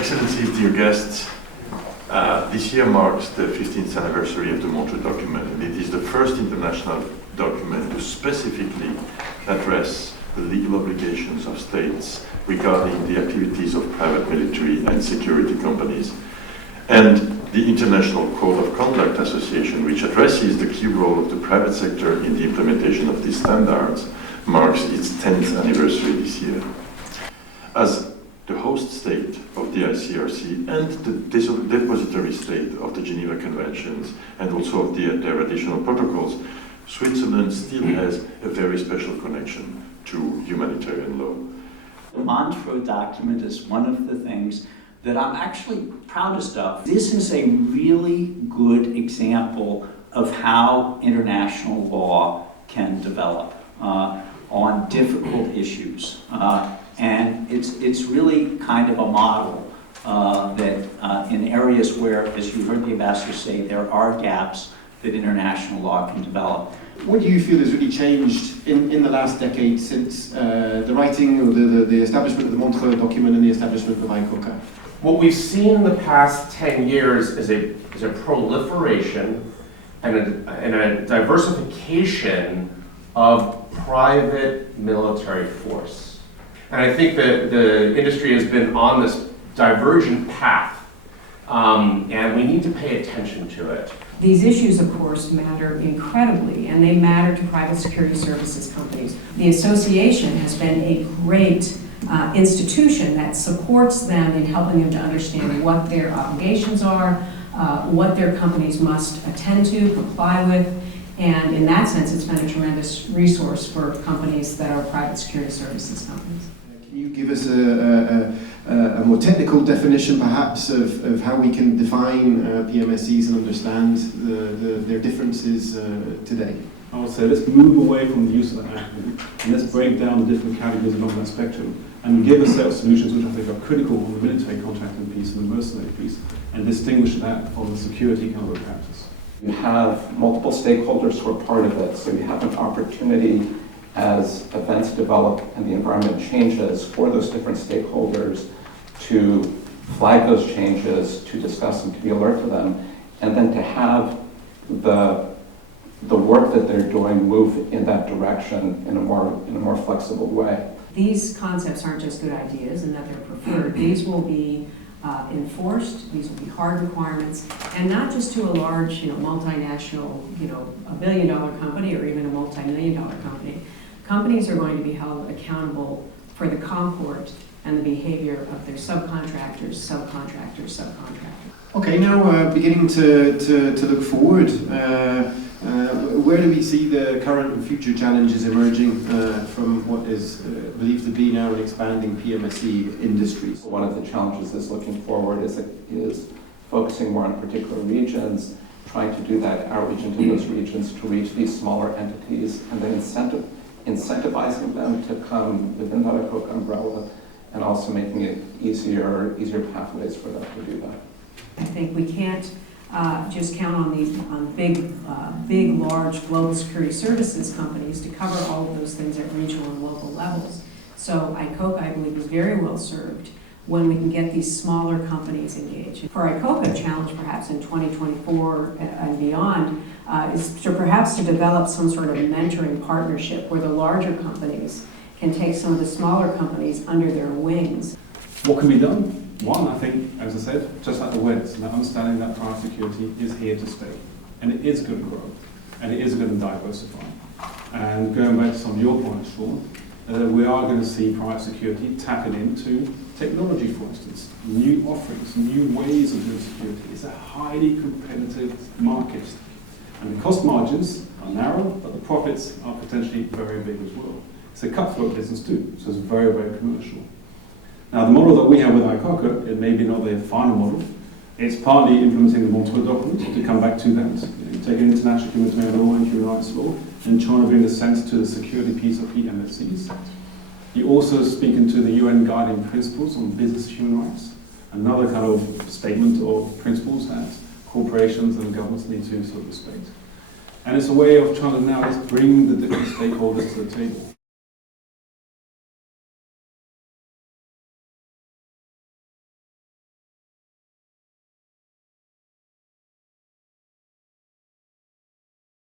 Excellencies, dear guests, this year marks the 15th anniversary of the Montreux Document, and it is the first international document to specifically address the legal obligations of states regarding the activities of private military and security companies. And the International Code of Conduct Association, which addresses the key role of the private sector in the implementation of these standards, marks its 10th anniversary this year. As the host state of the ICRC and the depositary state of the Geneva Conventions and also of their additional protocols, Switzerland still has a very special connection to humanitarian law. The Montreux Document is one of the things that I'm actually proudest of. This is a really good example of how international law can develop on difficult issues. And it's really kind of a model that in areas where, as you heard the ambassador say, there are gaps that international law can develop. What do you feel has really changed in the last decade since the writing or the establishment of the Montreux Document and the establishment of ICoCA? What we've seen in the past 10 years is a proliferation and a diversification of private military force. And I think that the industry has been on this divergent path, and we need to pay attention to it. These issues, of course, matter incredibly, and they matter to private security services companies. The association has been a great institution that supports them in helping them to understand what their obligations are, what their companies must attend to, comply with, and in that sense, it's been a tremendous resource for companies that are private security services companies. Can you give us a more technical definition, perhaps, of how we can define PMSCs and understand their differences today? I would say let's move away from the use of the acronym and let's break down the different categories along that spectrum and give a set of solutions which I think are critical on the military contracting piece and the mercenary piece and distinguish that from the security kind of practice. You have multiple stakeholders who are part of it, so you have an opportunity as events develop and the environment changes for those different stakeholders to flag those changes, to discuss them, to be alert to them, and then to have the work that they're doing move in that direction in a more flexible way. These concepts aren't just good ideas and that they're preferred. These will be enforced. These will be hard requirements, and not just to a large, multinational, $1 billion company or even a multi-million-dollar company. Companies are going to be held accountable for the comport and the behavior of their subcontractors. Okay, now beginning to look forward, where do we see the current and future challenges emerging from what is believed to be now an expanding PMSC industry? One of the challenges is looking forward is focusing more on particular regions, trying to do that outreach into those regions to reach these smaller entities, and then incentivizing them to come within that ICoCA umbrella, and also making it easier pathways for them to do that. I think we can't just count on big, large global security services companies to cover all of those things at regional and local levels. So ICoCA, I believe, is very well served when we can get these smaller companies engaged. For ICoCA, a challenge perhaps in 2024 and beyond is perhaps to develop some sort of mentoring partnership where the larger companies can take some of the smaller companies under their wings. What can be done? One, I think, as I said, just like awareness, and understanding that private security is here to stay, and it is going to grow, and it is going to diversify. And going back to some of your points, Sean, we are going to see private security tapping into technology, for instance, new offerings, new ways of doing security. It's a highly competitive market, and the cost margins are narrow, but the profits are potentially very big as well. It's a cutthroat business too, so it's very, very commercial. Now, the model that we have with ICoCA, it may be not the final model. It's partly implementing the Montreux Document, to come back to that. Taking international humanitarian law and human rights law and trying to bring the sense to the security piece of PMSCs. You're also speaking to the UN Guiding Principles on Business Human Rights, another kind of statement of principles that corporations and governments need to sort of respect. And it's a way of trying to now bring the different stakeholders to the table.